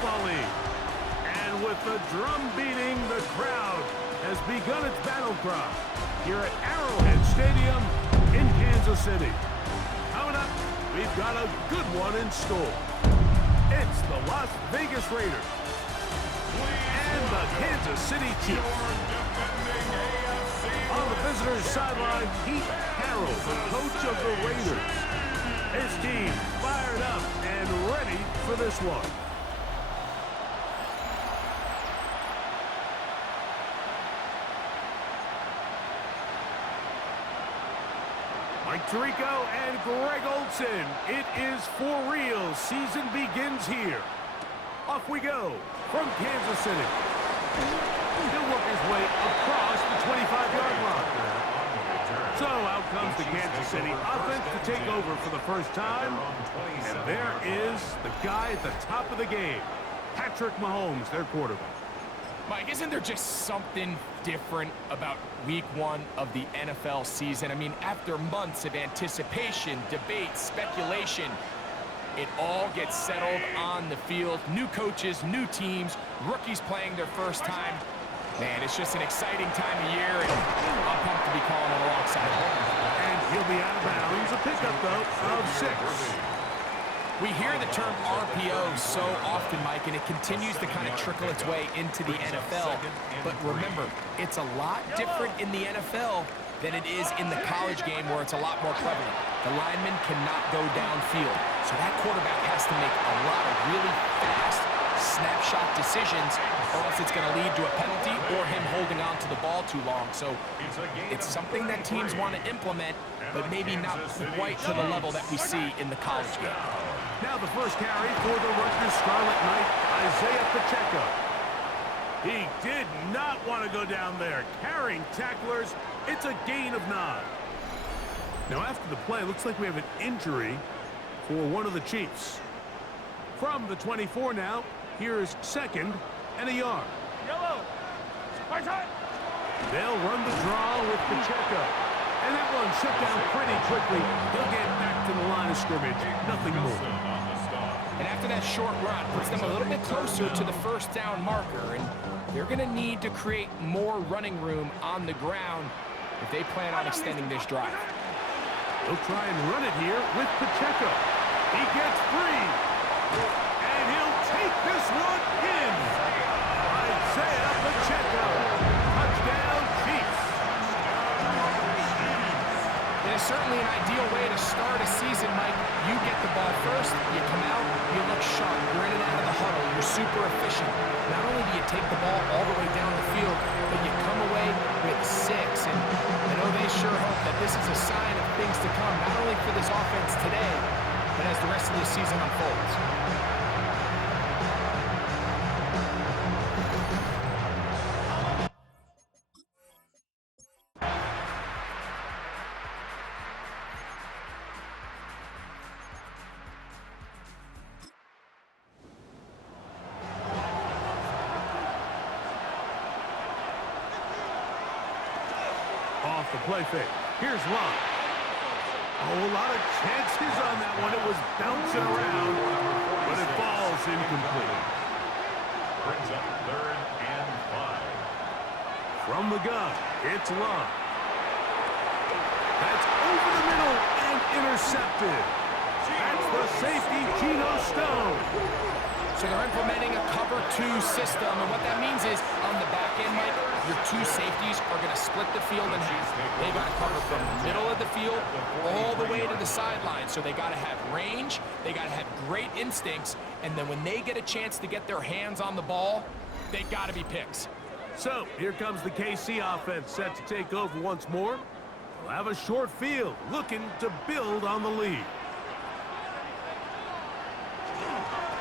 football league. And with the drum beating, the crowd has begun its battle cry here at Arrowhead Stadium in Kansas City. Coming up, we've got a good one in store. It's the Las Vegas Raiders and the Kansas City Chiefs. On the visitors' sideline, Pete Carroll, the coach of the Raiders. His team fired up and ready for this one. Mike Tirico and Greg Olsen. It is for real. Season begins here. Off we go from Kansas City. He'll work his way across the 25-yard line. So out comes the Kansas City offense to take over for the first time. And there is the guy at the top of the game, Patrick Mahomes, their quarterback. Mike, isn't there just something different about week one of the NFL season? I mean, after months of anticipation, debate, speculation, it all gets settled on the field. New coaches, new teams, rookies playing their first time. Man, it's just an exciting time of year, and I'm pumped to be calling it alongside him. And he'll be out of bounds. A pickup, though, of 6. We hear the term RPO so often, Mike, and it continues to kind of trickle its way into the NFL. But remember, it's a lot different in the NFL than it is in the college game where it's a lot more prevalent. The lineman cannot go downfield, so that quarterback has to make a lot of really fast snapshot decisions, or else it's going to lead to a penalty or him holding on to the ball too long. So it's something that teams want to implement, but maybe not quite to the level that we see in the college game. Now the first carry for the Rutgers Scarlet Knight, Isaiah Pacheco. He did not want to go down there. Carrying tacklers, it's a gain of 9. Now after the play, looks like we have an injury for one of the Chiefs. From the 24 now, here's 2nd and a yard. Yellow. They'll run the draw with Pacheco. And that one shut down pretty quickly. He'll get back to the line of scrimmage. Nothing more. And after that short run, puts them a little bit closer to the first down marker. And they're going to need to create more running room on the ground if they plan on extending this drive. He'll try and run it here with Pacheco. He gets free. And he'll take this one in. Isaiah Pacheco. Touchdown, Chiefs. It is certainly an ideal way to start a season, Mike. You get the ball first, you come out, you look sharp, you're in and out of the huddle, you're super efficient. Not only do you take the ball all the way down the field, but you come away with 6. And I know they sure hope that this is a sign of things to come, not only for this offense today, but as the rest of the season unfolds. Off the play fake. Here's Locke. Oh, a lot of chances on that one. It was bouncing around, but it falls incomplete. Brings up 3rd and 5. From the gun, it's Locke. That's over the middle and intercepted. That's the safety, Geno Stone. So they're implementing a cover 2 system, and what that means is on the back end, Mike, your 2 safeties are going to split the field in half. They got to cover from the middle of the field all the way to the sideline. So they got to have range, they got to have great instincts, and then when they get a chance to get their hands on the ball, they got to be picks. So here comes the KC offense set to take over once more. They'll have a short field, looking to build on the lead.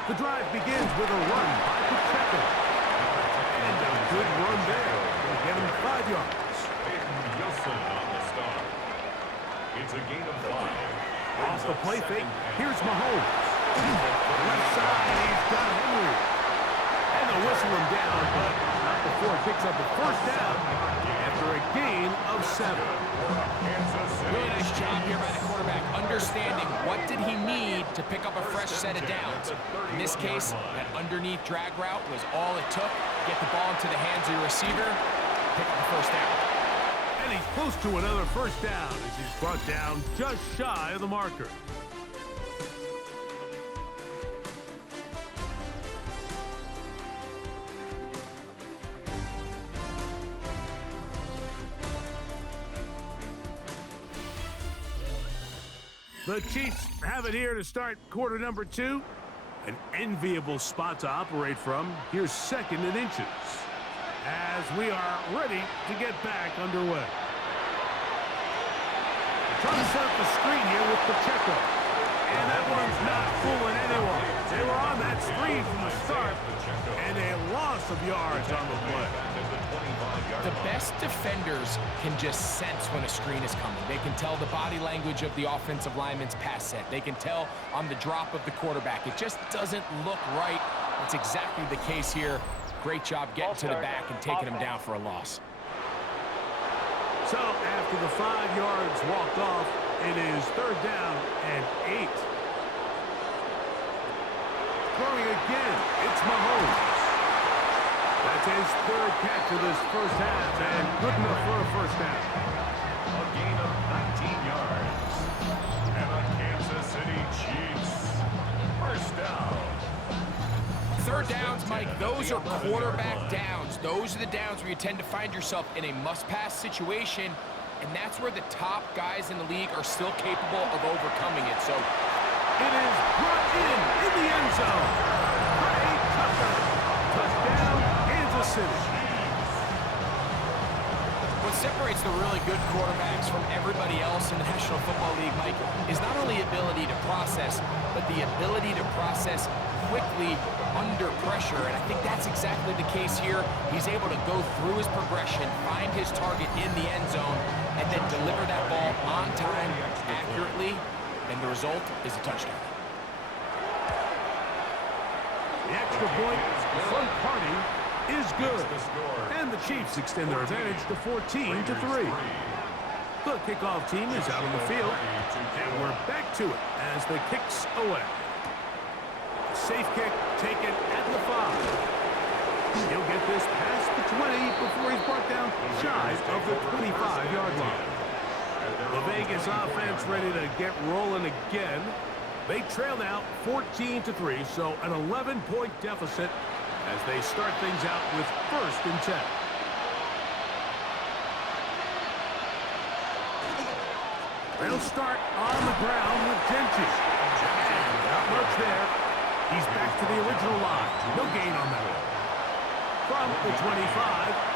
The drive begins with a run by Pacheco. And a good run there. Will get him 5 yards. Wilson on the start. It's a gain of 5. Off the play fake, here's Mahomes. Left side, he's got Henry. And they'll whistle him down, but not before he picks up a first down after a gain of 7. Really nice job here by the quarterback, understanding what did he need to pick up a fresh set of downs. In this case, that underneath drag route was all it took. Get the ball into the hands of your receiver, pick up the first down. And he's close to another first down as he's brought down just shy of the marker. The Chiefs have it here to start quarter number 2. An enviable spot to operate from. Here's 2nd and inches as we are ready to get back underway. Trying to set up the screen here with Pacheco. And that one's not fooling anyone. They were on that screen from the start, and a loss of yards on the play. The best defenders can just sense when a screen is coming. They can tell the body language of the offensive lineman's pass set. They can tell on the drop of the quarterback. It just doesn't look right. That's exactly the case here. Great job getting to the back and taking him down for a loss. So after the 5 yards walked off, it is 3rd down and 8. Throwing again, it's Mahomes. That's his 3rd catch of this first half, and good enough for a first down. A gain of 19 yards. And the Kansas City Chiefs. First down. 3rd downs, Mike, those are quarterback downs. Those are the downs where you tend to find yourself in a must-pass situation, and that's where the top guys in the league are still capable of overcoming it. So it is brought in the end zone. Ray Tucker. Touchdown, Kansas City. What separates the really good quarterbacks from everybody else in the National Football League, Mike, is not only ability to process, but the ability to process quickly under pressure. And I think that's exactly the case here. He's able to go through his progression, find his target in the end zone, and then deliver that ball on time, accurately, and the result is a touchdown. The extra point from Party is good. And the Chiefs extend their advantage to 14-3. The kickoff team is out on the field, and we're back to it as the kick's away. Safe kick taken at the 5. He'll get this past the 20 before he's brought down shy of the 25-yard line. The Vegas offense ready to get rolling again. They trail now 14-3, so an 11-point deficit as they start things out with 1st and 10. They'll start on the ground with Gentry. And not much there. He's back to the original line. No gain on that one. From the 25,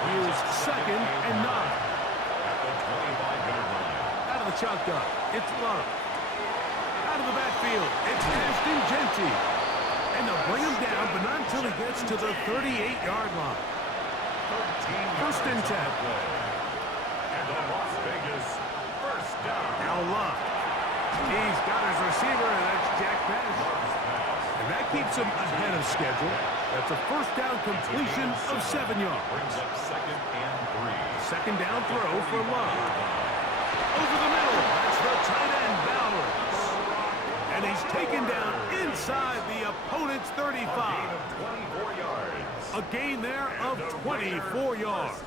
here's 2nd and 9. At the 25-yard line. Out of the shotgun, it's Love. Out of the backfield, it's Ashton Gentry. And they'll bring him down, but not until he gets to the 38-yard line. 1st and 10. And the Las Vegas first down. Now Love. He's got his receiver, and that's Jack Pass. And that keeps him ahead of schedule. That's a first down completion of 7 yards. Brings up 2nd and 3. 2nd down throw for Love. Over the middle, that's the tight end, Bowers. And he's taken down inside the opponent's 35. A gain there of 24 yards.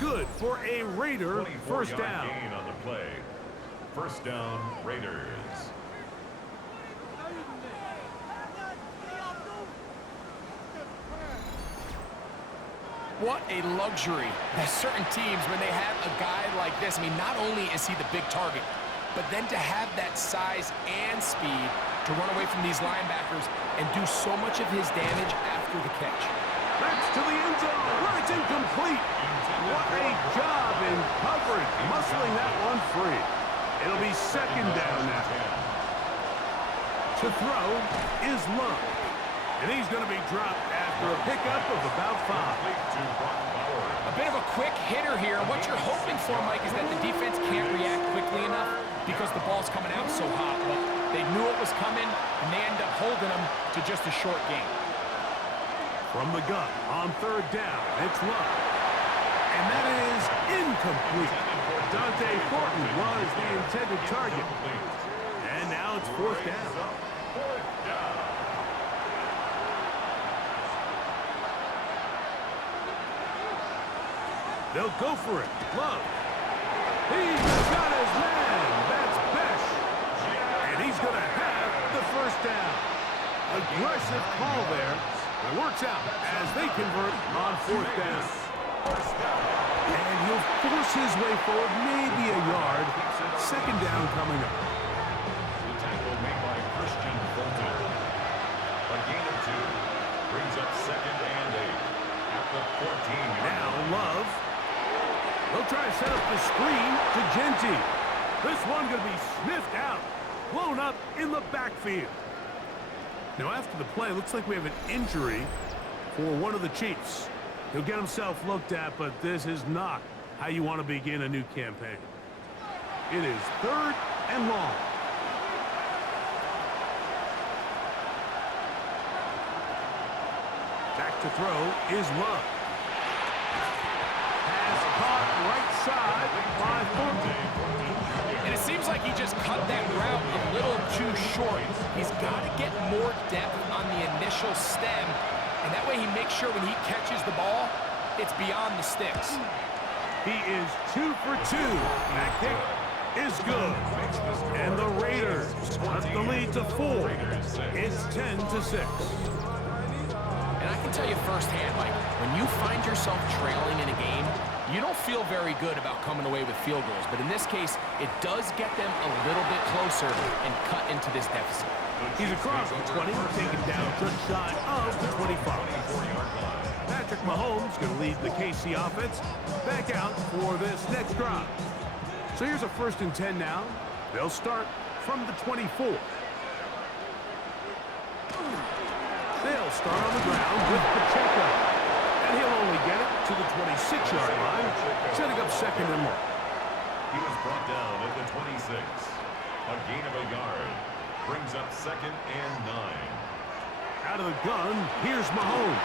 Good for a Raider first down. Gain on the play. First down, Raiders. What a luxury that certain teams, when they have a guy like this, I mean, not only is he the big target, but then to have that size and speed to run away from these linebackers and do so much of his damage after the catch. That's to the end zone, where it's incomplete. What a job in coverage, muscling that one free. It'll be 2nd down now. To throw is Love. And he's going to be dropped after a pickup of about 5. A bit of a quick hitter here. What you're hoping for, Mike, is that the defense can't react quickly enough because the ball's coming out so hot. But they knew it was coming, and they end up holding them to just a short gain. From the gun on 3rd down, it's Love. And that is incomplete. Dante Thornton was the intended target. And Now it's fourth down. Fourth down. They'll go for it. Love. He's got his man. That's Besh. And he's going to have the first down. Aggressive call there. It works out as they convert on fourth down. And he'll force his way forward, maybe a yard. Second down coming up. The tackle made by Christian Fulton. A gain of 2 brings up second and 8 at the 14. Now Love. They'll try to set up the screen to Genty. This one going to be sniffed out, blown up in the backfield. Now after the play, looks like we have an injury for one of the Chiefs. He'll get himself looked at, but this is not how you want to begin a new campaign. It is third and long. Back to throw is Love. Pass caught right side by Fulton. And it seems like he just cut that route a little too short. He's got to get more depth on the initial stem, and that way he makes sure when he catches the ball, it's beyond the sticks. He is 2 for 2. That kick is good. And the Raiders cut the lead to 4. It's 10-6. And I can tell you firsthand, Mike, when you find yourself trailing in a game, you don't feel very good about coming away with field goals. But in this case, it does get them a little bit closer and cut into this deficit. He's across the 20, taken down just shy of the 25. Patrick Mahomes going to lead the KC offense back out for this next drive. So here's a 1st and 10 now. They'll start from the 24. They'll start on the ground with Pacheco. And he'll only get it to the 26-yard line, setting up second and long. He was brought down at the 26. A gain of a yard brings up second and 9. Out of the gun, here's Mahomes.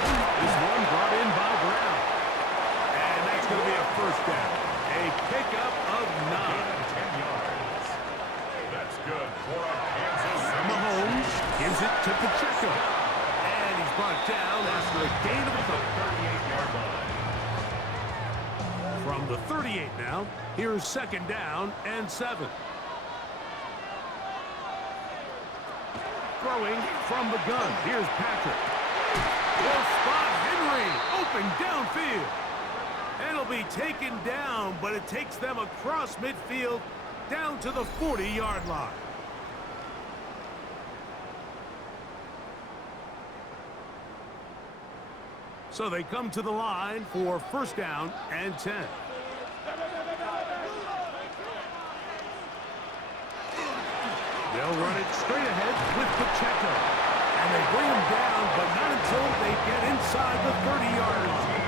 This one brought in by Brown. And that's going to be a first down. A pickup of 9. 10 yards. That's good for a Kansas City. Mahomes gives it to Pacheco. And he's brought down after a gain of a couple. 38-yard line. From the 38 now, here's second down and 7. Throwing from the gun, here's Patrick. Will spot Henry, open downfield. And it'll be taken down, but it takes them across midfield down to the 40-yard line. So they come to the line for first down and 10. They'll run it straight ahead with Pacheco. And they bring him down, but not until they get inside the 30-yard line.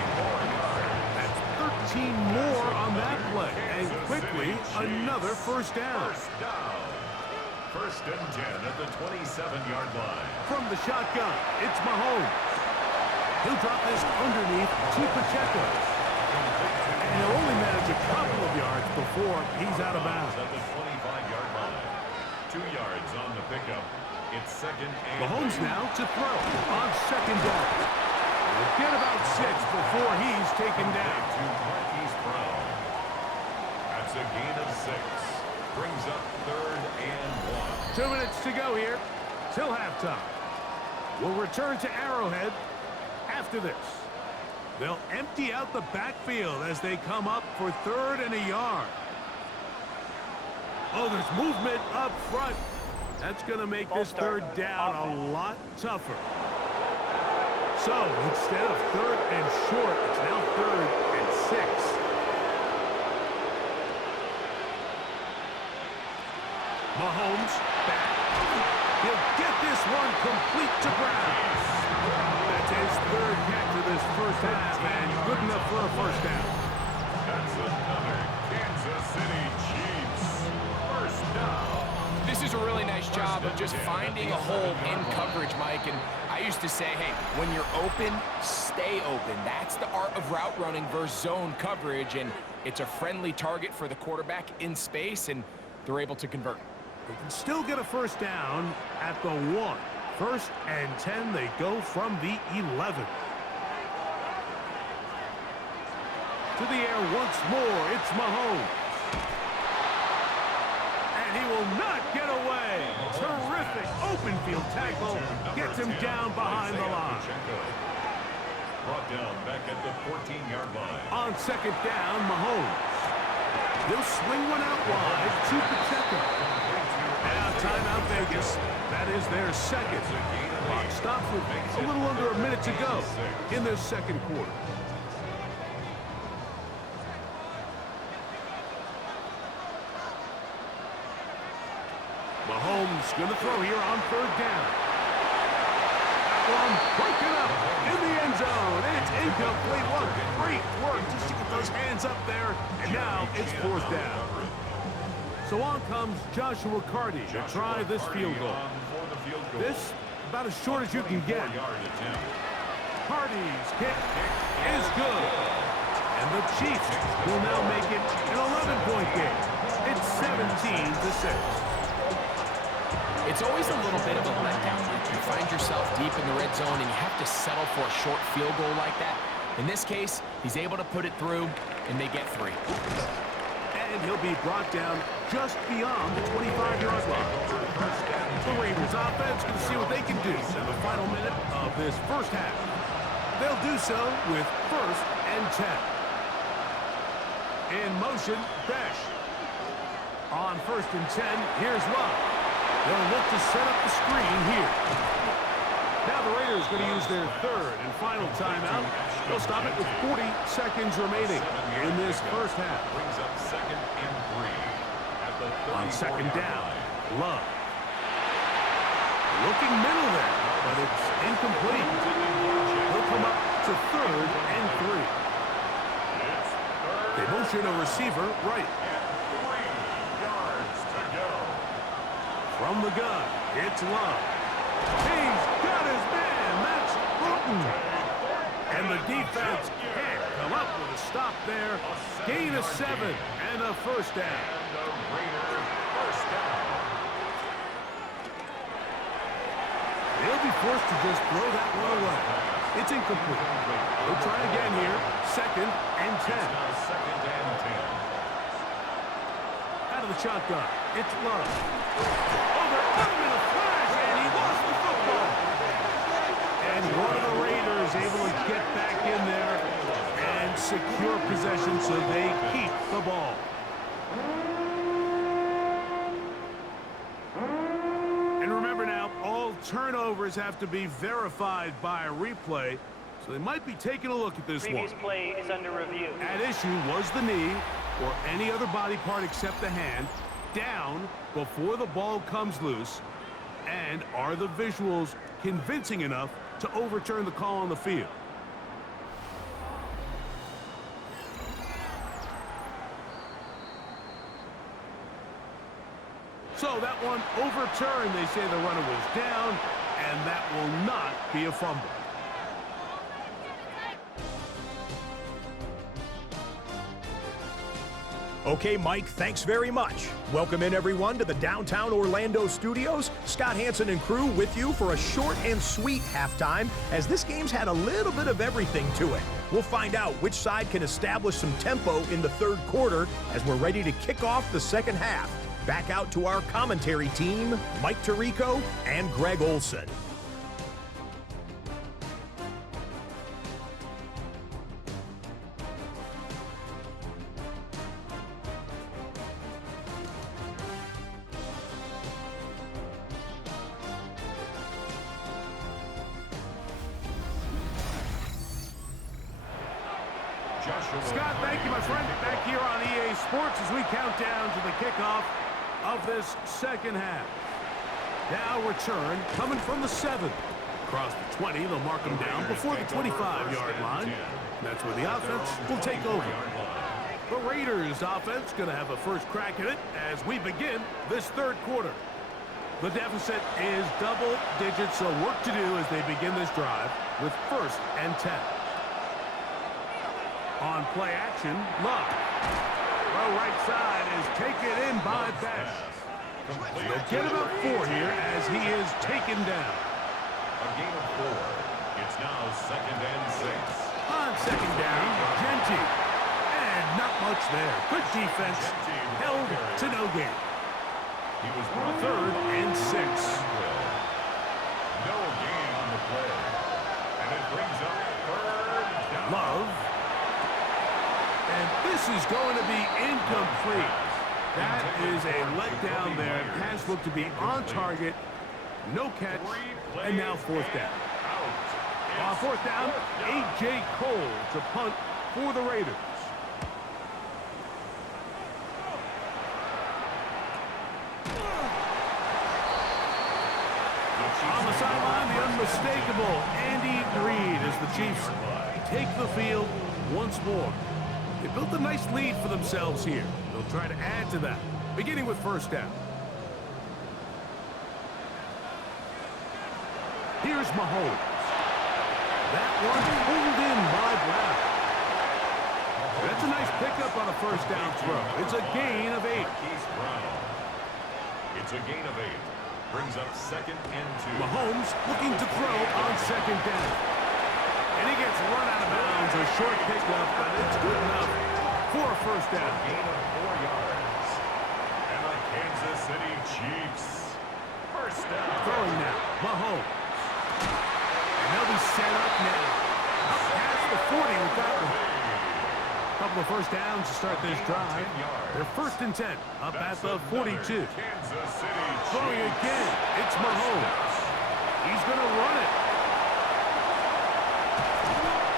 That's 13 more on that play. And quickly, another first down. First and 10 at the 27-yard line. From the shotgun, it's Mahomes. He'll drop this underneath to Pacheco. And he'll only manage a couple of yards before he's out of bounds. At the 25-yard line. 2 yards on the pickup. It's second and Mahomes now to throw on second down. He'll get about 6 before he's taken down. To Marquise Brown. That's a gain of 6. Brings up third and 1. 2 minutes to go here till halftime. We'll return to Arrowhead after this. They'll empty out the backfield as they come up for third and a yard. Oh, there's movement up front. That's going to make this third down a lot tougher. So instead of third and short, it's now third and 6. Mahomes back. He'll get this one complete to Brown. That's his third catch of this first half, and good enough for a first down. That's another Kansas City Chiefs first down. This is a really nice job of just finding a hole in coverage, Mike. And I used to say, hey, when you're open, stay open. That's the art of route running versus zone coverage. And it's a friendly target for the quarterback in space, and they're able to convert. They can still get a first down at the 1. 1st and 10, they go from the 11. To the air once more, it's Mahomes. And he will not get away. Terrific open field tackle. Gets him down behind the line. Brought down back at the 14-yard line. On 2nd down, Mahomes. He'll swing one out wide to Pacheco. Now timeout Vegas. That is their 2nd. Clock stops with a little under a minute to go in this 2nd quarter. Mahomes going to throw here on 3rd down. That one broken up in the end zone. It's incomplete. What great work just to get those hands up there. And now it's 4th down. So on comes Joshua Carty to try this field goal. This about as short as you can get. Carty's kick is good. And the Chiefs will now make it an 11-point game. It's 17-6. It's always a little bit of a letdown. You find yourself deep in the red zone and you have to settle for a short field goal like that. In this case, he's able to put it through, and they get 3. And he'll be brought down just beyond the 25-yard line. The Raiders offense can see what they can do in the final minute of this first half. They'll do so with 1st and 10. In motion, Besh. On 1st and 10, here's Love. They'll look to set up the screen here. Now the Raiders going to use their 3rd and final timeout. They'll stop it with 40 seconds remaining in this first half. Brings up 2nd and 3. At the On 2nd down, Love. Looking middle there, but it's incomplete. He'll come up to 3rd and 3. They motion a receiver right. 3 yards to go. From the gun, it's Love. He's got his man. That's Bruton. And the defense can't come up with a stop there. Gain of 7 and a first down. And the Raiders first down. They'll be forced to just throw that one away. It's incomplete. They'll try again here. 2nd and 10. Now 2nd and 10. Out of the shotgun, it's Love. Oh, they're put him in a flash, and he lost the football. And one of the Raiders able to get back in there and secure possession so they keep the ball. And remember now, all turnovers have to be verified by a replay, so they might be taking a look at this one. Previous play is under review. At issue was the knee, or any other body part except the hand, down before the ball comes loose, and are the visuals convincing enough to overturn the call on the field? So that one overturned. They say the runner was down, and that will not be a fumble. Okay, Mike, thanks very much. Welcome in, everyone, to the downtown Orlando studios. Scott Hansen and crew with you for a short and sweet halftime, as this game's had a little bit of everything to it. We'll find out which side can establish some tempo in the 3rd quarter as we're ready to kick off the 2nd half. Back out to our commentary team, Mike Tirico and Greg Olson. Scott, thank you, my friend. Back here on EA Sports as we count down to the kickoff of this 2nd half. Now return coming from the 7. Across the 20, they'll mark them down before the 25-yard line. That's where the offense will take over. The Raiders offense going to have a first crack at it as we begin this 3rd quarter. The deficit is double digits, so work to do as they begin this drive with 1st and 10. On play action, Love. The right side is taken in by Besh. They'll get about 4 here as he is taken down. A gain of 4. It's now 2nd and 6. On 2nd down, Genty. And not much there. Good defense. Held to no gain. He was 3rd and 6. No gain on the play. And it brings up 3rd down. Love. And this is going to be incomplete. That is a letdown there. Pass looked to be on target. No catch. And now 4th down. On 4th down, A.J. Cole to punt for the Raiders. On the sideline, the unmistakable Andy Reid as the Chiefs take the field once more. They built a nice lead for themselves here. They'll try to add to that, beginning with 1st down. Here's Mahomes. That one pulled in by Brown. That's a nice pickup on a 1st down throw. It's a gain of 8. It's a gain of 8. Brings up 2nd and 2. Mahomes looking to throw on 2nd down. And he gets run out of bounds. A short pickup, but it's good enough for a 1st down. A gain of 4 yards. And the Kansas City Chiefs. 1st down. Throwing now, Mahomes. And they'll be set up now. Up past the 40 with that one. Couple of 1st downs to start this drive. They're 1st and 10, up at the 42. Throwing again, it's Mahomes. He's going to run it.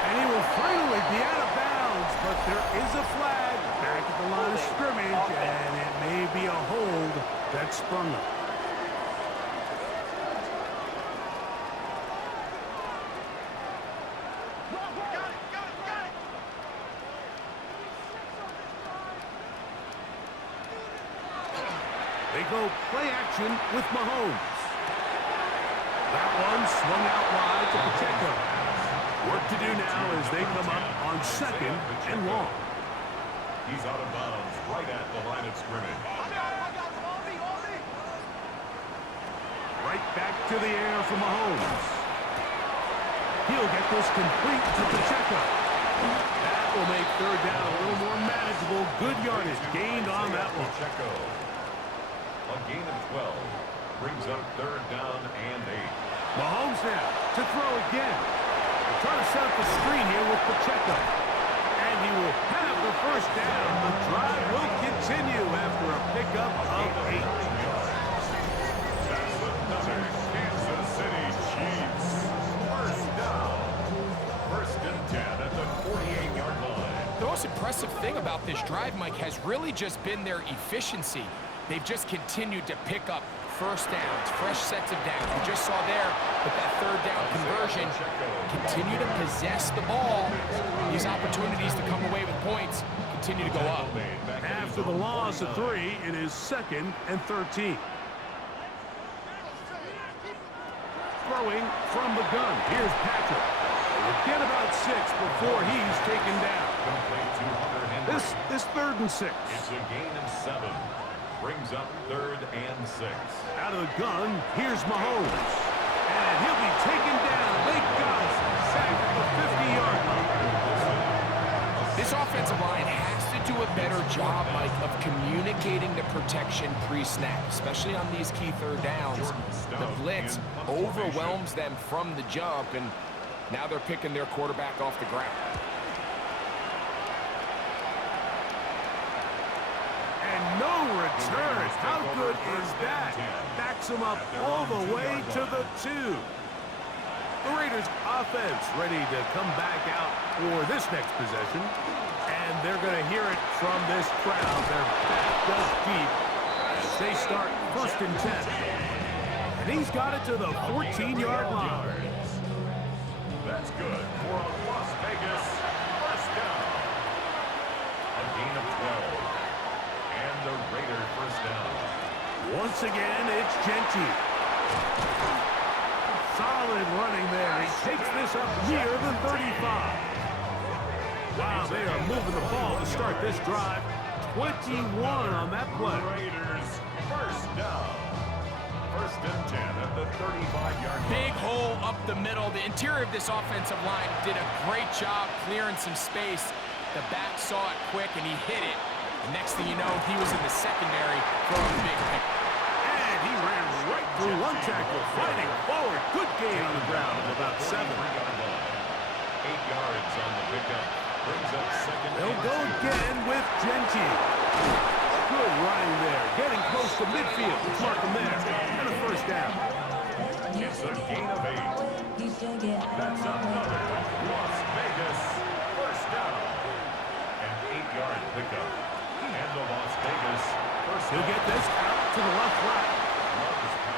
And he will finally be out of bounds, but there is a flag back at the line of scrimmage, and it may be a hold that sprung up. They go play action with Mahomes. That one swung out wide to Pacheco. Work to do now as they come up on 2nd and long. He's out of bounds right at the line of scrimmage. Right back to the air for Mahomes. He'll get this complete to Pacheco. That will make 3rd down a little more manageable. Good yardage gained on that one. Pacheco. A gain of 12 brings up 3rd down and 8. Mahomes now to throw again. They're trying to set up the screen here with Pacheco. And he will have the 1st down. The drive will continue after a pickup of 8. That's another Kansas City Chiefs. 1st down. 1st and 10 at the 48-yard line. The most impressive thing about this drive, Mike, has really just been their efficiency. They've just continued to pick up 1st downs, fresh sets of downs. We just saw there with that 3rd down conversion. Continue to possess the ball. These opportunities to come away with points continue to go up. After the loss of 3, it is 2nd and 13. Throwing from the gun. Here's Patrick. We'll get about 6 before he's taken down. This 3rd and 6. It's a gain of 7. Brings up 3rd and 6. Out of the gun, here's Mahomes. And he'll be taken down. They got it. Sacked at the 50-yard line. This offensive line has to do a better job, Mike, of communicating the protection pre-snap, especially on these key 3rd downs. The blitz overwhelms them from the jump, and now they're picking their quarterback off the ground. No return. How good is that? Backs him up all the way to the 2. The Raiders offense ready to come back out for this next possession. And they're going to hear it from this crowd. They're backed up deep as they start 1st and 10. And he's got it to the 14-yard line. That's good for a Las Vegas 1st down. A gain of 12. The Raider 1st down. Once again, it's Genty. Solid running there. He takes this up near the 35. Wow, they are moving the ball to start this drive. 21 on that play. Raiders First down. First and 10 at the 35-yard line. Big hole up the middle. The interior of this offensive line did a great job clearing some space. The back saw it quick, and he hit it. The next thing you know, he was in the secondary for a big pick. And he ran right through one tackle, fighting forward. Good gain on the ground of about 7. 8 yards on the pickup. Brings up second. They'll go again with Genty. Good running there, getting close to midfield. Mark him there, and a first down. It's a gain of 8. That's another Las Vegas first down. An 8-yard pickup. And the Las Vegas first down. He'll get this out to the left flat.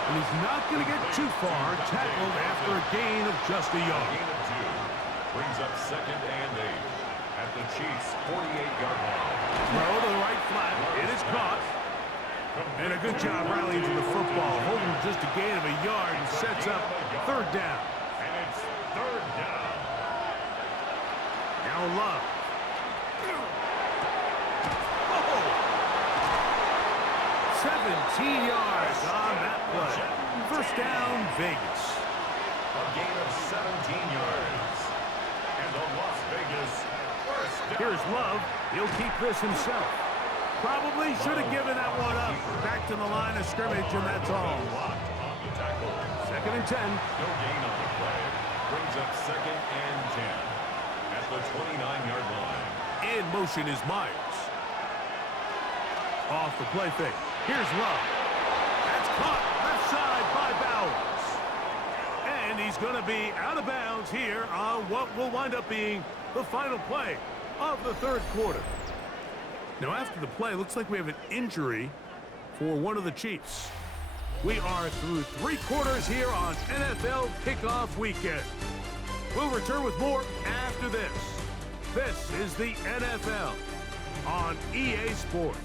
And he's not going to get too far, tackled after a gain of just a yard. Gain of 2. Brings up second and 8 at the Chiefs' 48-yard line. Throw to the right flat. It is caught. And a good job rallying to the football, holding just a gain of a yard and sets up third down. And it's third down. Now Love. Oh! 17 yards on that play. First down, Vegas. A gain of 17 yards. And the Las Vegas first down. Here's Love. He'll keep this himself. Probably should have given that one up. Back to the line of scrimmage, and that's all. Locked on the tackle. Second and 10. No gain on the play. Brings up second and 10 at the 29-yard line. In motion is Myers. Off the play fake. Here's Love. That's caught left side by Bowers. And he's going to be out of bounds here on what will wind up being the final play of the third quarter. Now, after the play, looks like we have an injury for one of the Chiefs. We are through 3 quarters here on NFL Kickoff Weekend. We'll return with more after this. This is the NFL on EA Sports.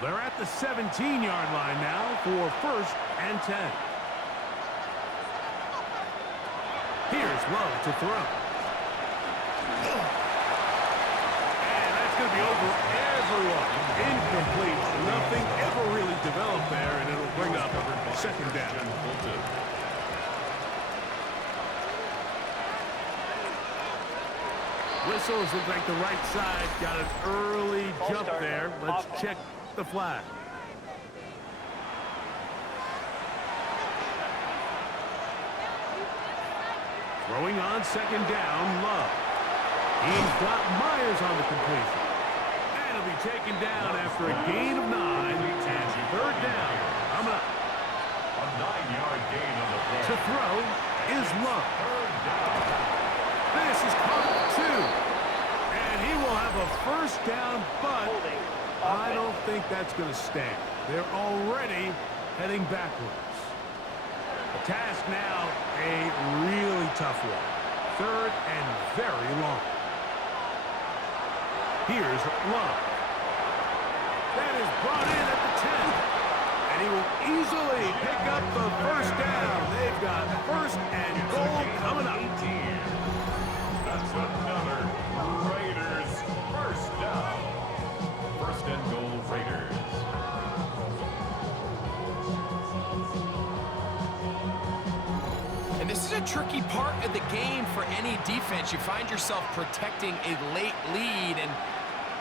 They're at the 17-yard line now for first and 10. Here's Love to throw. And that's going to be over everyone. Incomplete. Nothing ever really developed there, and it'll bring up second down. Whistles look like the right side got an early jump there. Let's check the flag. Throwing on second down, Love. He's got Myers on the completion. And he'll be taken down after a gain of 9 and third down. Coming up. A 9-yard gain on the play. To throw is Love. Third down. This is caught 2. And he will have a first down, but I don't think that's going to stand. They're already heading backwards. The task now, a really tough one. Third and very long. Here's Love. That is brought in at the 10. And he will easily pick up the first down. They've got first and goal coming up. That's another Raiders first down. First and goal, Raiders. And this is a tricky part of the game for any defense. You find yourself protecting a late lead, and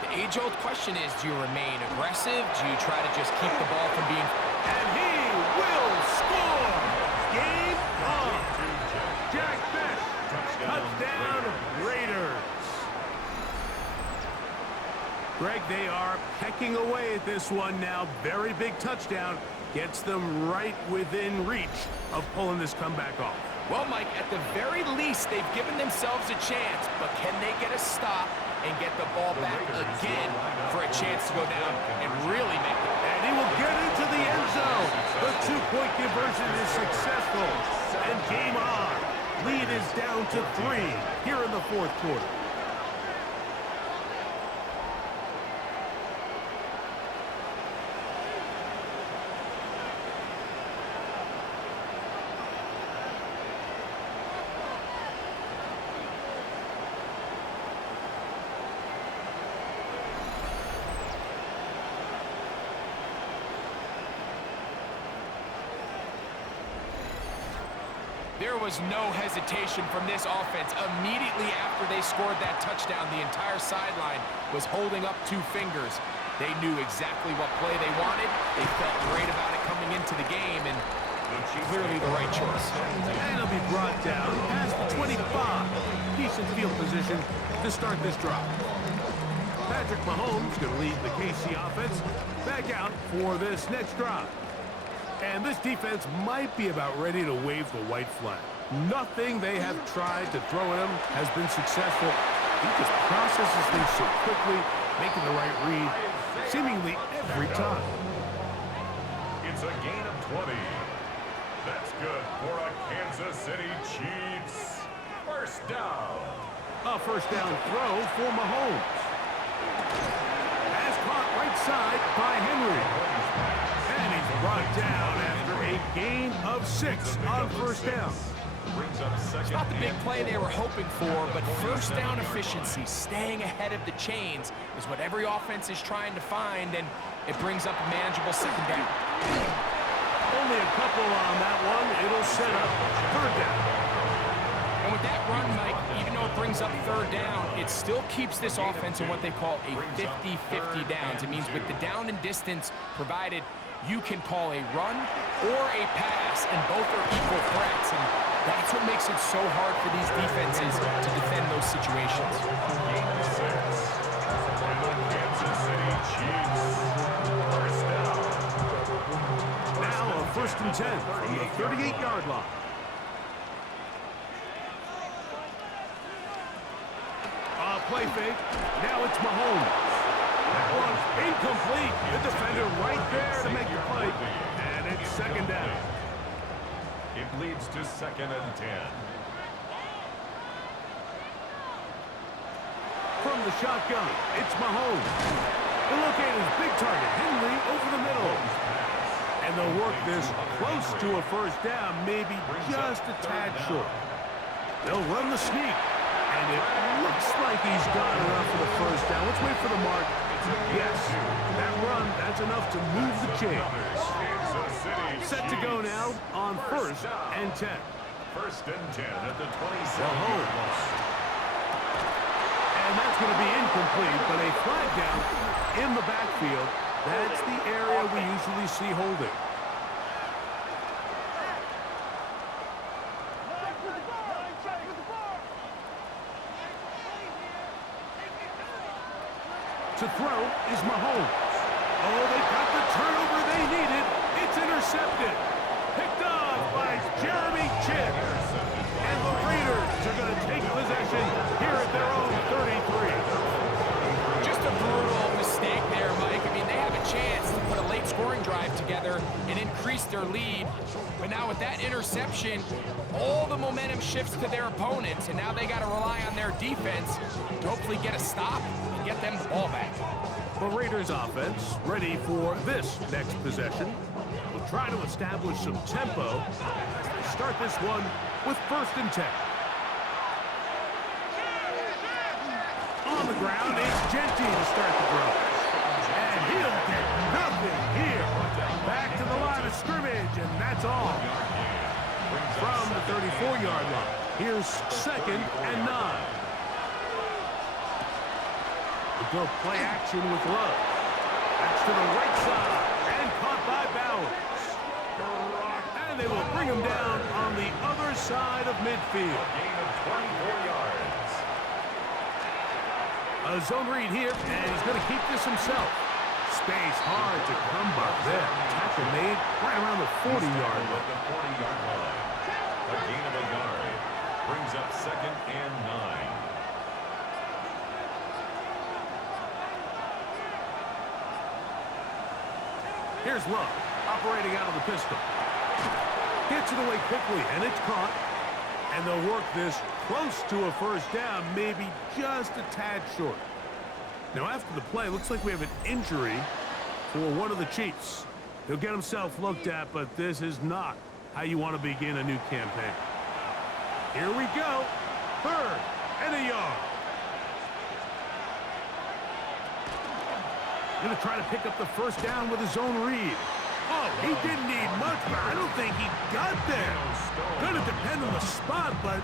the age-old question is, do you remain aggressive? Do you try to just keep the ball from being... And he will score! Game on! Jack Best, touchdown Raiders. Greg, they are pecking away at this one now. Very big touchdown. Gets them right within reach of pulling this comeback off. Well, Mike, at the very least, they've given themselves a chance, but can they get a stop and get the ball back again for a chance to go down and really make it? And he will get into the end zone. The two-point conversion is successful. And game on. Lead is down to 3 here in the fourth quarter. There was no hesitation from this offense. Immediately after they scored that touchdown, the entire sideline was holding up 2 fingers. They knew exactly what play they wanted. They felt great about it coming into the game, and clearly the right choice. And it'll be brought down past the 25. Decent field position to start this drive. Patrick Mahomes going to lead the KC offense back out for this next drive. And this defense might be about ready to wave the white flag. Nothing they have tried to throw at him has been successful. He just processes things so quickly, making the right read seemingly every time. It's a gain of 20. That's good for a Kansas City Chiefs. First down. A first down throw for Mahomes. Pass caught right side by Henry. And he's brought down after a gain of 6 on first down. It's not the big play they were hoping for, but first down efficiency, staying ahead of the chains, is what every offense is trying to find, and it brings up a manageable second down. Only a couple on that one. It'll set up third down. And with that run, Mike, even though it brings up third down, it still keeps this offense in what they call a 50-50 downs. It means with the down and distance provided, you can call a run or a pass, and both are equal threats. And that's what makes it so hard for these defenses to defend those situations. Game 6. And the Kansas City Chiefs. First down. Now a first and 10 from the 38-yard line. Play fake. Now it's Mahomes. That one's incomplete. The defender right there to make the play. And it's second down. It leads to 2nd and 10. From the shotgun, it's Mahomes. They'll locate his big target, Henry, over the middle. And they'll work this close to a first down, maybe just a tad short. They'll run the sneak. And it looks like he's got enough for the first down. Let's wait for the mark. Yes, that run, that's enough to move the chains. Set to go now on first and 10. First and 10 at the 27. Mahomes. And that's going to be incomplete, but a flag down in the backfield. That's the area we usually see holding. To throw is Mahomes. Oh, they got the turnover they needed. It's intercepted. Picked off by Jeremy Chinn. And the Raiders are going to take possession here at their own 33. Just a brutal mistake there, Mike. I mean, they have a chance to put a late scoring drive together and increase their lead. But now with that interception, all the momentum shifts to their opponents, and now they got to rely on their defense to hopefully get a stop and get them the ball back. The Raiders offense ready for this next possession. We'll try to establish some tempo as they start this one with first and 10. On the ground, it's Genty to start the throw. And he'll get nothing here. Back to the line of scrimmage, and that's all. From the 34-yard line, here's second and 9. We'll go play action with Love. That's to the right side, and caught by Bowers. And they will bring him down on the other side of midfield. Gain of 24 yards. A zone read here, and he's going to keep this himself. Space hard to come by there. Tackle made right around the 40-yard line. The 40-yard line. A gain of a yard. Brings up 2nd and 9. Here's Love, operating out of the pistol. Gets it away quickly, and it's caught. And they'll work this close to a first down, maybe just a tad short. Now, after the play, looks like we have an injury for one of the Chiefs. He'll get himself looked at, but this is not how you want to begin a new campaign. Here we go. 3rd and a yard. Going to try to pick up the first down with his own read. Oh, he didn't need much I don't think he got there. Gonna depend on the spot, but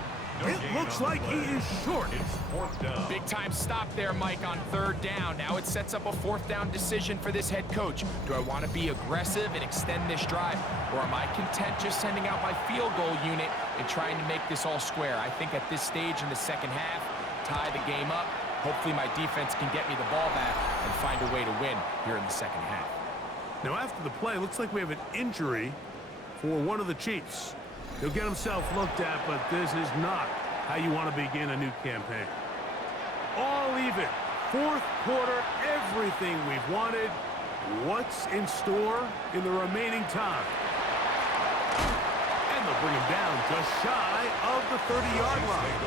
it looks like he is short. It's fourth down. Big time stop there, Mike, on third down. Now it sets up a fourth down decision for this head coach. Do I want to be aggressive and extend this drive, or am I content just sending out my field goal unit and trying to make this all square? I think at this stage in the second half, tie the game up. Hopefully my defense can get me the ball back and find a way to win here in the second half. Now after the play, looks like we have an injury for one of the Chiefs. He'll get himself looked at, but this is not how you want to begin a new campaign. All even. Fourth quarter, everything we've wanted. What's in store in the remaining time? And they'll bring him down just shy of the 30-yard line.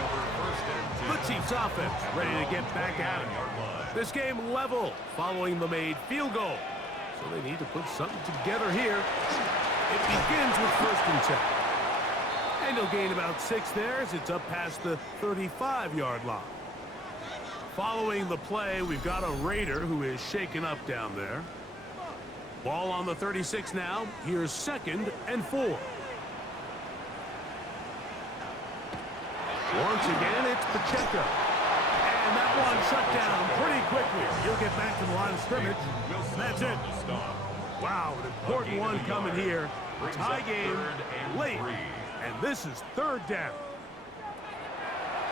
The Chiefs offense ready to get back at it. This game level following the made field goal. So they need to put something together here. It begins with 1st and 10. And he'll gain about 6 there as it's up past the 35-yard line. Following the play, we've got a Raider who is shaken up down there. Ball on the 36 now. Here's 2nd and 4. Once again, it's Pacheco. And that one shut down pretty quickly. He'll get back to the line of scrimmage. And that's it. Wow, an important one coming here. Tie game late. And this is 3rd down.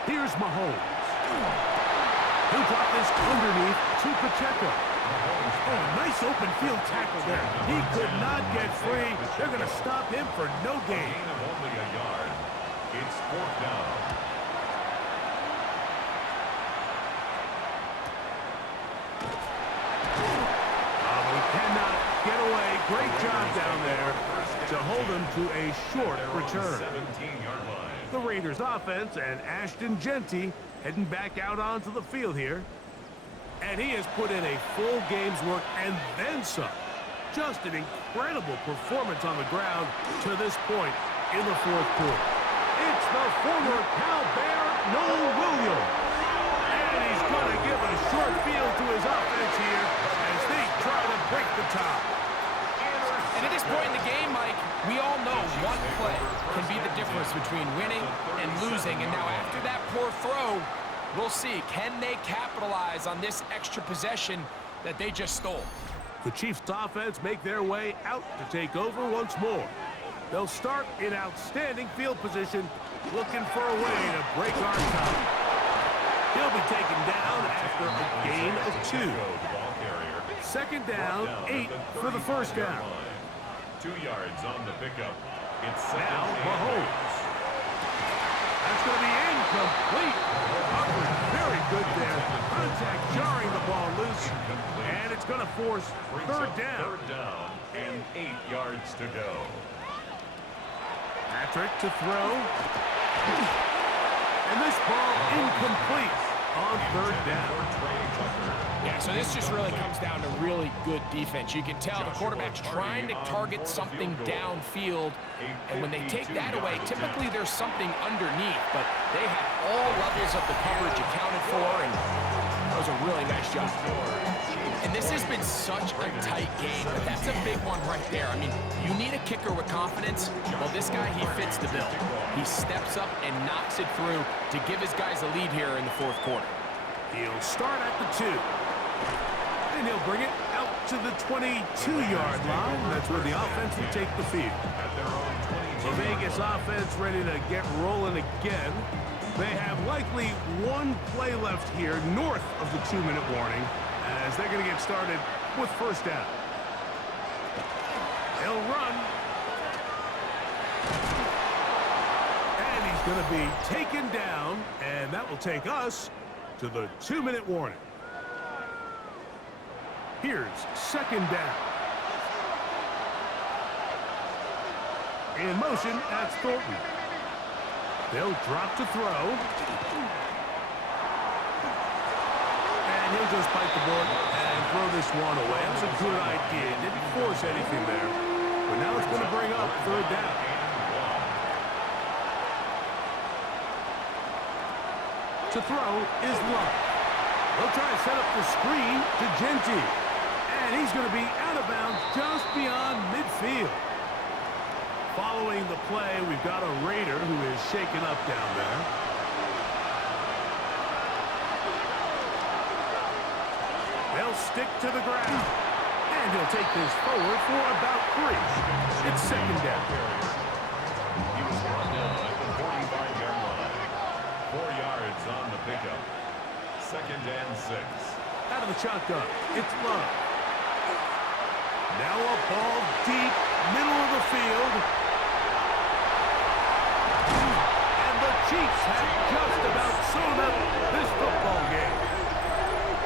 Here's Mahomes. He'll drop this underneath to Pacheco. Oh, nice open field tackle there. He could not get free. They're going to stop him for no gain. Gain of only a yard. It's 4th down. He cannot get away. Great job down there to hold him to a short return. 17-yard line. The Raiders offense and Ashton Genty heading back out onto the field here. And he has put in a full game's work and then some. Just an incredible performance on the ground to this point in the 4th quarter. It's the former Cal Bear, Noel Williams. And he's going to give a short field to his offense here as they try to break the tie. And at this point in the game, Mike, we all know one play can be the difference between winning and losing. And now after that poor throw, we'll see, can they capitalize on this extra possession that they just stole? The Chiefs offense make their way out to take over once more. They'll start in outstanding field position, looking for a way to break our tie. He'll be taken down after a gain of 2. 2nd down, 8 for the 1st down. 2 yards on the pickup. It's Now 2nd and Mahomes. That's going to be incomplete. Hubbard, very good there. Contact jarring the ball loose. And it's going to force 3rd down. 3rd down and 8 yards to go. Patrick to throw. And this ball incomplete on 3rd down. Yeah, so this just really comes down to really good defense. You can tell the quarterback's trying to target something downfield, and when they take that away, typically there's something underneath, but they had all levels of the coverage accounted for, and that was a really nice job. And this has been such a tight game, but that's a big one right there. I mean, you need a kicker with confidence. Well, this guy, he fits the bill. He steps up and knocks it through to give his guys a lead here in the 4th quarter. He'll start at the 2. And he'll bring it out to the 22-yard line. That's where the offense will take the field. The Vegas offense ready to get rolling again. They have likely one play left here north of the 2-minute warning as they're going to get started with 1st down. He'll run. And he's going to be taken down, and that will take us to the 2-minute warning. Here's 2nd down. In motion, that's Thornton. They'll drop to throw. And he'll just bite the bullet and throw this one away. That's a good idea. Didn't force anything there. But now it's going to bring up 3rd down. To throw is Love. They'll try to set up the screen to Genty. And he's going to be out of bounds just beyond midfield. Following the play, we've got a Raider who is shaken up down there. They'll stick to the ground. And he'll take this forward for about 3. It's second down. He was brought down at the 45-yard line. 4 yards on the pickup. Second and 6. Out of the shotgun, it's Love. Now a ball deep, middle of the field. And the Chiefs have just about sewn up this football game.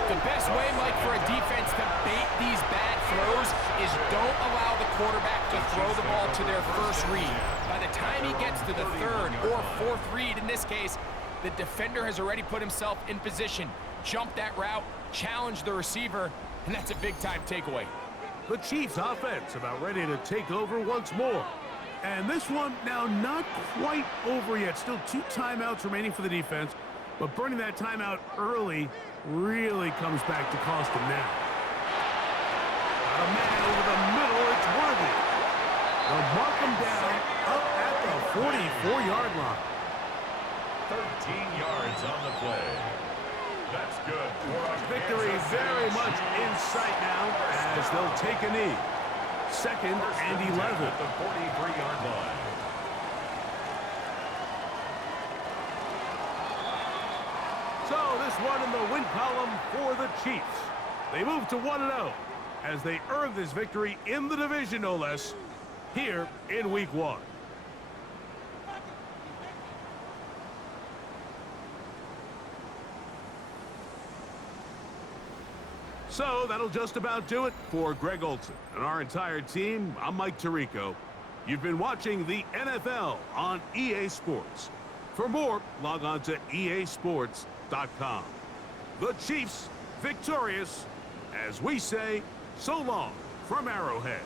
The best way, Mike, for a defense to bait these bad throws is don't allow the quarterback to throw the ball to their first read. By the time he gets to the third or fourth read, in this case, the defender has already put himself in position, jumped that route, challenged the receiver, and that's a big-time takeaway. The Chiefs offense about ready to take over once more. And this one now not quite over yet. Still 2 timeouts remaining for the defense. But burning that timeout early really comes back to cost them now. Got a man over the middle. It's Worthy. They'll mark him down up at the 44-yard line. 13 yards on the play. That's good. Victory very much in sight now as they'll take a knee. Second and 11. At the 43-yard line. So this one in the win column for the Chiefs. They move to 1-0 as they earn this victory in the division, no less, here in Week 1. So that'll just about do it for Greg Olsen and our entire team. I'm Mike Tirico. You've been watching the NFL on EA Sports. For more, log on to easports.com. The Chiefs victorious as we say so long from Arrowhead.